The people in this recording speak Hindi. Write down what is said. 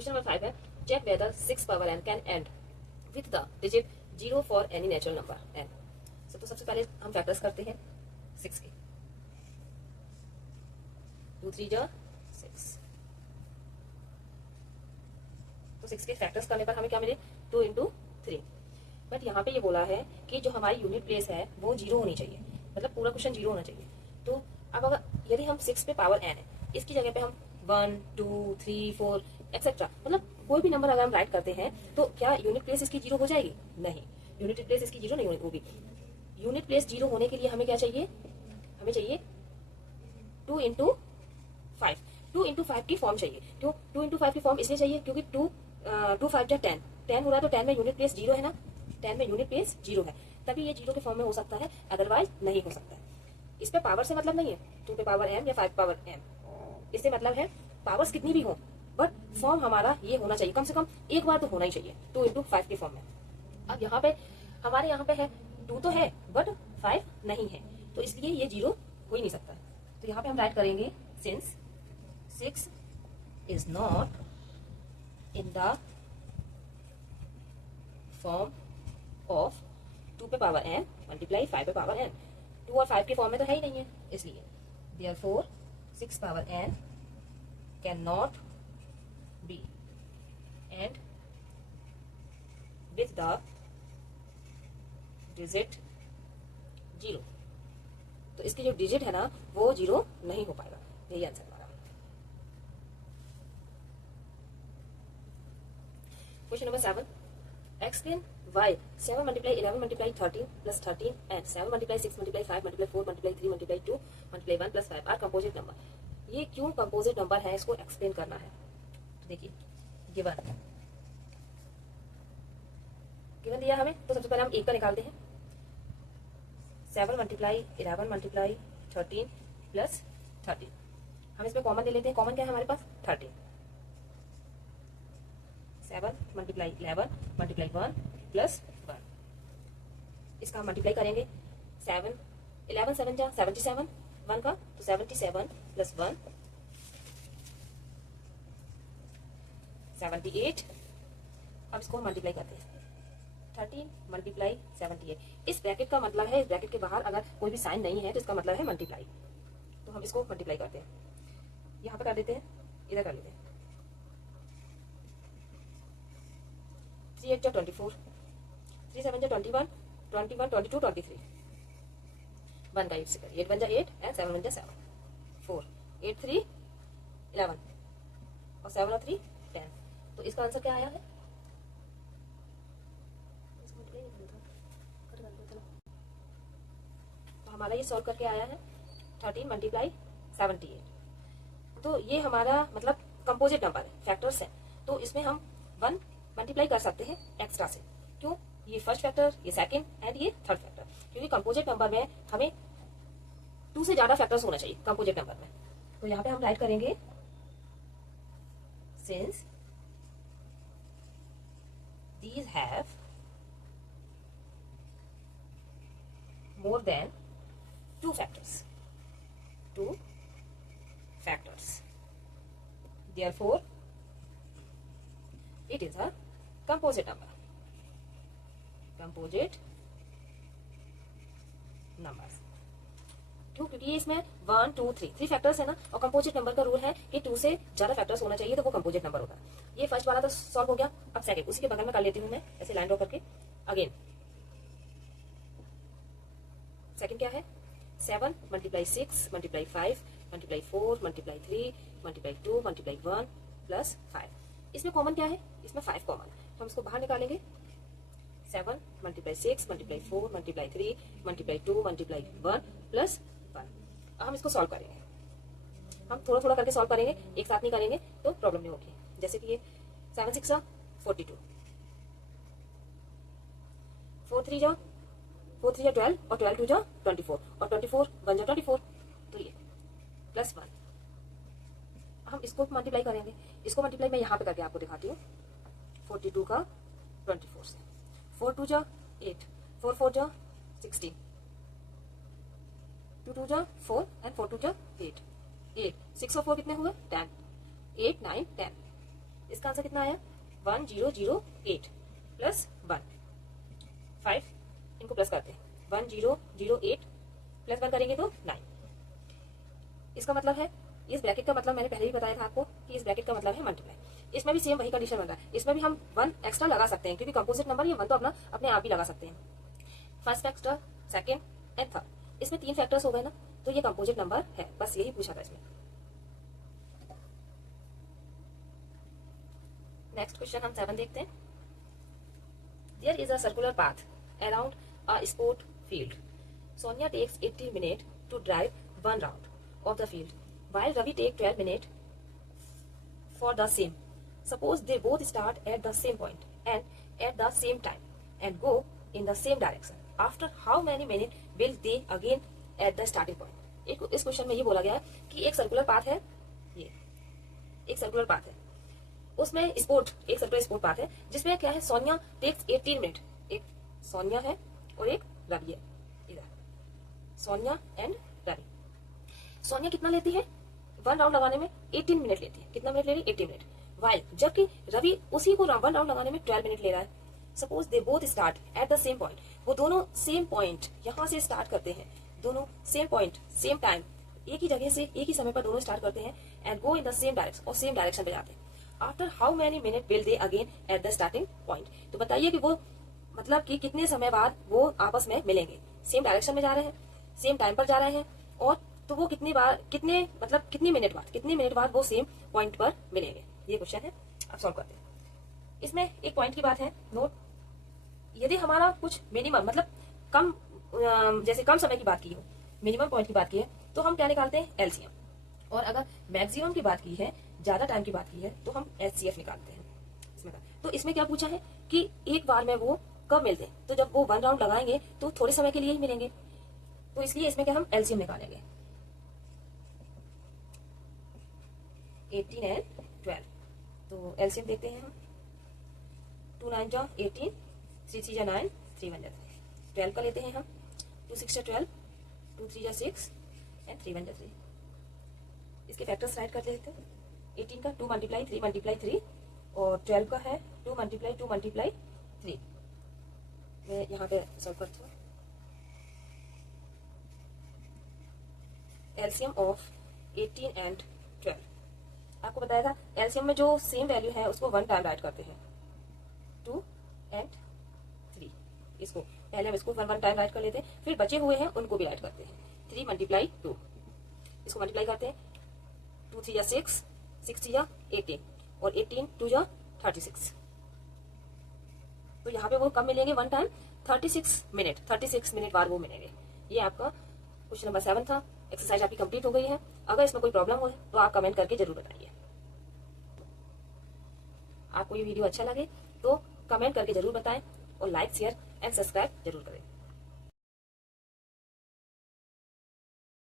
क्वेश्चन नंबर 5 है, check whether 6 power n can end with the digit 0 for any natural number n। तो सबसे पहले हम फैक्टर्स करते हैं 6 के। 2 3 जा 6, तो 6 के फैक्टर्स करने पर हमें क्या मिले 2 इंटू 3। बट यहाँ पे ये बोला है कि जो हमारी यूनिट प्लेस है वो 0 होनी चाहिए, मतलब पूरा क्वेश्चन 0 होना चाहिए। तो अब अगर यदि हम 6 पे पावर n है, इसकी जगह पे हम 1 2 3 4 एक्सेट्रा, मतलब कोई भी नंबर अगर हम राइट करते हैं तो क्या यूनिट प्लेस इसकी 0 हो जाएगी? नहीं, यूनिट प्लेस इसकी 0 नहीं होगी। यूनिट प्लेस 0 होने के लिए हमें क्या चाहिए? हमें चाहिए 2 इंटू 5। 2 इंटू 5 की फॉर्म चाहिए। तो 2 इंटू 5 की फॉर्म इसलिए चाहिए क्योंकि 2 5 जा 10, 10 हो रहा है तो 10 में यूनिट प्लेस 0 है ना, 10 में यूनिट प्लेस 0 है, तभी ये 0 के फॉर्म में हो सकता है, अदरवाइज नहीं हो सकता है। इस पे पावर से मतलब नहीं है 2 पे पावर m या 5 पावर m, इससे मतलब है पावर्स कितनी भी हो बट फॉर्म हमारा ये होना चाहिए, कम से कम एक बार तो होना ही चाहिए 2 इंटू 5 के फॉर्म में। अब यहाँ पे हमारे यहाँ पे है 2 तो है बट 5 नहीं है, तो इसलिए ये 0 हो ही नहीं सकता। तो यहाँ पे हम राइट करेंगे since 6 is not in the form of 2 पे पावर n मल्टीप्लाई 5 पे पावर n। 2 और 5 के फॉर्म में तो है ही नहीं है, इसलिए therefore 6 power n can not be and with the digit 0। तो इसकी जो डिजिट है ना वो 0 नहीं हो पाएगा, यही आंसर हमारा। Question number 7, explain why 7 multiply 11 multiply 13 plus 13 and 7 multiply 6 multiply 5 multiply 4 multiply 3 multiply 2 multiply 1 plus 5 are composite number। ये क्यों कंपोजिट नंबर है इसको एक्सप्लेन करना है। तो देखिए गिवन दिया हमें, तो सबसे पहले हम एक का निकालते हैं। 7 मल्टीप्लाई 11 मल्टीप्लाई 13 प्लस 13, हम इसमें कॉमन ले लेते हैं। कॉमन क्या है हमारे पास? 13। 7 मल्टीप्लाई 11 मल्टीप्लाई 1 प्लस 1, इसका हम मल्टीप्लाई करेंगे। 7 11 7 जा 77, 1 का तो 77 प्लस 1 78। अब इसको हम मल्टीप्लाई करते हैं। 13 मल्टीप्लाई 78, इस ब्रैकेट का मतलब है, इस ब्रैकेट के बाहर अगर कोई भी साइन नहीं है तो इसका मतलब है मल्टीप्लाई, तो हम इसको मल्टीप्लाई करते हैं। यहाँ पे कर देते हैं, इधर कर लेते हैं। 3 8 जा 24, 3 7 जा 21 21 22 23, 1 का 8 से करिए, 8 1 जा 8 एंड 7 1 जा 7, 4 8 3 11 और 7 और 3 10। तो इसका आंसर क्या आया है? तो हमारा ये सॉल्व करके आया है 13 मल्टीप्लाई 78। तो ये हमारा मतलब कंपोजिट नंबर है, फैक्टर्स है, तो इसमें हम 1 मल्टीप्लाई कर सकते हैं एक्स्ट्रा से। क्यों? ये फर्स्ट फैक्टर, ये सेकंड एंड ये थर्ड फैक्टर, क्योंकि कंपोजिट नंबर में हमें 2 से ज्यादा फैक्टर्स होना चाहिए कंपोजिट नंबर में। तो यहाँ पे हम राइट करेंगे since these have more than 2 factors, therefore it is a composite number, क्यों? क्योंकि इसमें 1 2 3 फैक्टर्स है ना, और कंपोजिट नंबर का रूल है कि 2 से ज्यादा फैक्टर्स होना चाहिए तो वो कंपोजिट नंबर होता है। ये फर्स्ट वाला तो सॉल्व हो गया। अब सेकंड, उसी के बगल में कर लेती हूँ मैं, ऐसे लाइन ड्रॉ करके। अगेन सेकंड क्या है? 7 multiply 6 multiply 5 multiply 4 multiply 3 multiply 2 multiply 1 plus 5। इसमें कॉमन क्या है? इसमें 5 कॉमन, तो हम इसको बाहर निकालेंगे। 7 multiply 6 multiply 4 multiply 3 multiply 2 multiply 1 plus 1। अब हम इसको सॉल्व करेंगे, हम थोड़ा थोड़ा करके सॉल्व करेंगे, एक साथ नहीं करेंगे तो प्रॉब्लम नहीं होगी। जैसे कि ये 7 6 42, 4 3 जा 12 और 12 2 जा 24 और 24 1 जा 24, तो ये प्लस 1। हम इसको मल्टीप्लाई करेंगे, इसको मल्टीप्लाई मैं यहाँ पे करके आपको दिखाती हूँ। 42 का 24 से 4 2 जा 8, 4 4 जा 16, 2 2 जा 4 एंड 4 2 जा 8, 6 और 4 कितने हुए? 10, 8 9 10। इसका आंसर कितना आया 1008 प्लस 1 5, इनको प्लस करते हैं 1008 प्लस 1 करेंगे तो 9। इसका मतलब है, इस ब्रैकेट का मतलब मैंने पहले ही बताया था आपको कि इस ब्रैकेट का मतलब है मल्टीप्लाई। इसमें भी सेम वही कंडीशन बन रहा है, इसमें भी हम 1 एक्स्ट्रा लगा सकते हैं क्योंकि कंपोजिट नंबर ये 1 तो अपने आप ही लगा सकते हैं। First factor, second and third, इसमें 3 फैक्टर्स हो गए ना, तो ये कंपोजिट नंबर है, बस यही पूछा था इसमें। नेक्स्ट क्वेश्चन हम 7 देखते हैं। There is a circular path around a sport field. Sonia takes 80 minute to drive 1 round of the field, while Ravi take 12 minutes for the same. Suppose they both start at the same point and at the same time and go in the same direction. After how many minutes will they again at the starting point? इस क्वेश्चन में ये बोला गया है कि एक सर्कुलर पाथ है, ये एक सर्कुलर पाथ है, उसमें एक सर्कुलर स्पोर्ट पाथ है जिसमें क्या है, सोनिया टेक्स 18 मिनट, एक सोनिया है और एक रवि है, इधर सोनिया एंड रवि। सोनिया कितना लेती है 1 राउंड लगाने में 18 मिनट लेती है, कितना मिनट ले रही है 18 मिनट, वाइल जबकि रवि उसी को 1 राउंड लगाने में 12 मिनट ले रहा है। Suppose they both start at the same point, वो दोनों सेम पॉइंट यहाँ से स्टार्ट करते हैं, दोनों सेम पॉइंट सेम टाइम, एक ही जगह से एक ही समय पर दोनों स्टार्ट करते हैं and go in the same direction, और सेम डायरेक्शन पे जाते हैं। After how many minute will they again at the starting point, तो बताइए कि वो मतलब कि कितने समय बाद वो आपस में मिलेंगे, सेम डायरेक्शन में जा रहे हैं, सेम टाइम पर जा रहे हैं, और तो वो कितनी मिनट बाद वो सेम पॉइंट पर मिलेंगे। ये क्वेश्चन है, अब सॉल्व करते हैं। इसमें एक पॉइंट की बात है नोट, यदि हमारा कुछ मिनिमम मतलब कम, जैसे कम समय की बात की हो, मिनिमम पॉइंट की बात की है, तो हम क्या निकालते हैं एलसीएम, और अगर मैक्सिमम की बात की है, ज्यादा टाइम की बात की है, तो हम एचसीएफ निकालते हैं। तो इसमें क्या पूछा है कि एक बार में वो कब मिलते हैं, तो जब वो 1 राउंड लगाएंगे तो थोड़े समय के लिए ही मिलेंगे, तो इसलिए इसमें क्या हम एलसीएम निकालेंगे 18 एंड 12। तो एलसीएम देखते हैं हम, 2 9 जा 18, 3 3 जा 9, 3 1 जा 3, 12 का लेते हैं हम, 2 6 जा 12, 2 3 जा 6 एंड 3 1 जा 3। इसके फैक्टर्स राइट कर लेते हैं। 18 का 2 मल्टीप्लाई 3 मल्टीप्लाई 3, और 12 का है 2 मल्टीप्लाई 2 मल्टीप्लाई 3। मैं यहाँ पे सॉल्व करती हूँ। एलसीएम ऑफ 18 एंड 12, आपको बताया था एलसीएम में जो सेम वैल्यू है उसको 1 टाइम राइट करते हैं, 2 एंड 3। इसको पहले हम इसको 1 टाइम राइट कर लेते हैं, फिर बचे हुए हैं उनको भी राइट करते हैं। 3 मल्टीप्लाई 2, इसको मल्टीप्लाई करते हैं, 2 3 जा 6, 6 3 जा 18, और 18 2 जा 36। तो यहाँ पे वो कब मिलेंगे 1 टाइम, 36 मिनट बाद वो मिलेंगे। ये आपका क्वेश्चन नंबर 7 था। एक्सरसाइज आपकी कंप्लीट हो गई है। अगर इसमें कोई प्रॉब्लम हो तो आप कमेंट करके जरूर बताइए। आपको ये वीडियो अच्छा लगे तो कमेंट करके जरूर बताएं, और लाइक शेयर एंड सब्सक्राइब जरूर करें।